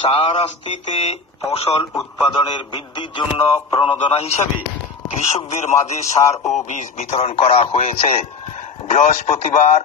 শাহরাস্তিতে ফসল উৎপাদনের বৃদ্ধির জন্য প্রণোদনা হিসেবে কৃষকদের মাঝে সার ও বীজ বিতরণ করা হয়েছে। বৃহস্পতিবার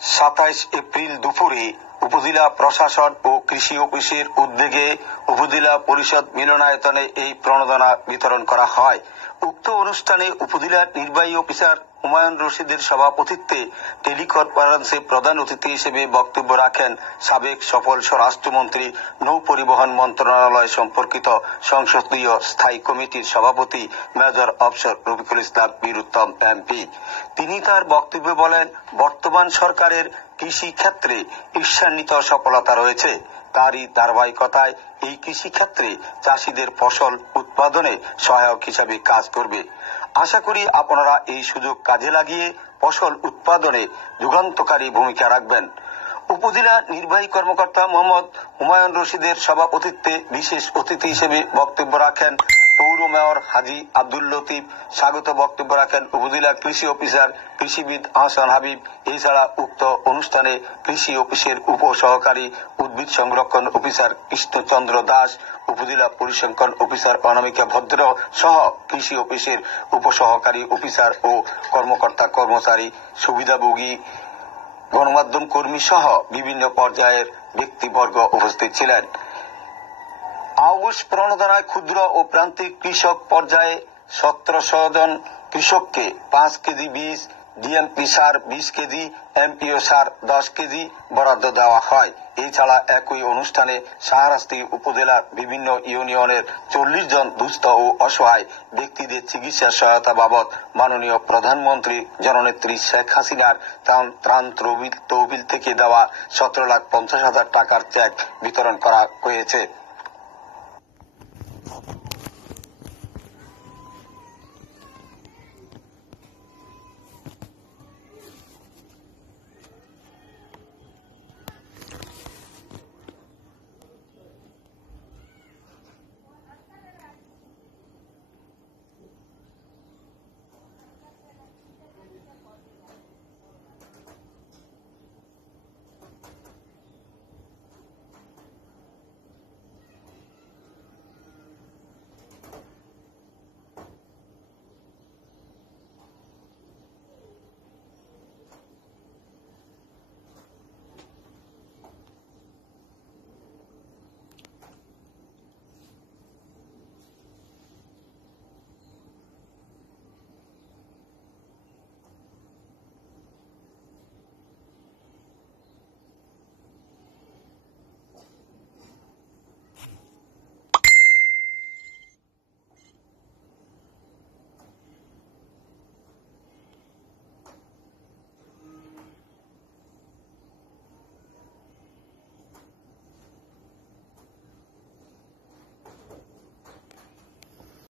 27 এপ্রিল দুপুরে উপজেলা প্রশাসন ও কৃষি অফিসের উদ্যোগে উপজেলা পরিষদ মিলনায়তনে এই প্রণোদনা বিতরণ করা হয়। উক্ত অনুষ্ঠানে উপজেলা নির্বাহী অফিসার হুমায়ুন রশিদের সভাপতিত্বে টেলিকনফারেন্সে প্রধান অতিথি হিসেবে বক্তব্য রাখেন সাবেক সফল স্বরাষ্ট্রমন্ত্রী, নৌ পরিবহন মন্ত্রণালয় সম্পর্কিত সংসদীয় স্থায়ী কমিটির সভাপতি মেজর অফিসার রফিকুল ইসলাম মীর উত্তম এমপি। তিনি তার বক্তব্যে বলেন, বর্তমান সরকারের কৃষি ক্ষেত্রে ঈর্ষান্বিত সফলতা রয়েছে। তারই ধারাবাহিকতায় এই কৃষি ক্ষেত্রে চাষীদের ফসল উৎপাদনে সহায়ক হিসাবে কাজ করবে। আশা করি আপনারা এই সুযোগ কাজে লাগিয়ে ফসল উৎপাদনে যুগান্তকারী ভূমিকা রাখবেন। উপজেলা নির্বাহী কর্মকর্তা মোহাম্মদ হুমায়ুন রশিদের সভাপতিত্বে বিশেষ অতিথি হিসেবে বক্তব্য রাখেন পৌর মেয়র হাজী আব্দুল লতিফ। স্বাগত বক্তব্য রাখেন উপজেলা কৃষি অফিসার কৃষিবিদ আহসান হাবিব। এছাড়া উক্ত অনুষ্ঠানে কৃষি অফিসের উপ সহকারী উদ্ভিদ সংরক্ষণ অফিসার কৃষ্ণচন্দ্র দাস, উপজেলা পরিসংখ্যান অফিসার অনামিকা ভদ্র সহ কৃষি অফিসের উপসহকারী অফিসার ও কর্মকর্তা কর্মচারী, সুবিধাভোগী, গণমাধ্যম কর্মী সহ বিভিন্ন পর্যায়ের ব্যক্তিবর্গ উপস্থিত ছিলেন। আউশ প্রণোদনায় ক্ষুদ্র ও প্রান্তিক কৃষক পর্যায়ে 1700 জন কৃষককে 5 কেজি বীজ, ডিএমপি সার 20 কেজি, এমপিও সার 10 কেজি বরাদ্দ দেওয়া হয়। এছাড়া একই অনুষ্ঠানে শাহরাস্তি উপজেলার বিভিন্ন ইউনিয়নের 40 জন দুস্থ ও অসহায় ব্যক্তিদের চিকিৎসা সহায়তা বাবদ মাননীয় প্রধানমন্ত্রী জননেত্রী শেখ হাসিনার ত্রাণ তহবিল থেকে দেওয়া 17,50,000 টাকার চেক বিতরণ করা হয়েছে।